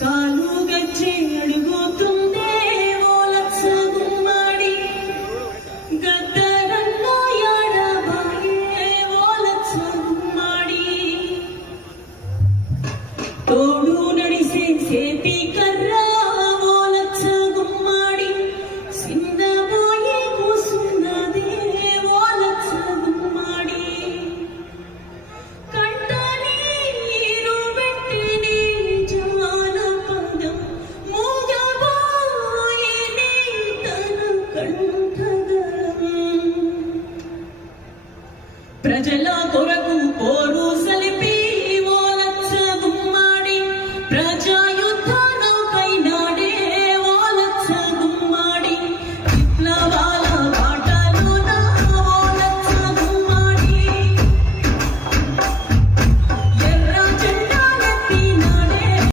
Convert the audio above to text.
కాలు గజ్జె అడుగుతుందే ఓ లచ్చ గుమ్మాడి గద్దరన్న యాడబాయే ఓ లచ్చ గుమ్మాడి తోడు నడిసే సేతి కర్ర ఓ లచ్చ గుమ్మాడి సిన్నబోయే కూసున్నదే ఓ లచ్చ గుమ్మాడి కంటనీరు పెట్టిని జానపదం మూగబోయేనే తన కంఠగలం ప్రజల కొరకు పోరు సలిపి ఓ లచ్చ గుమ్మాడి ప్రజా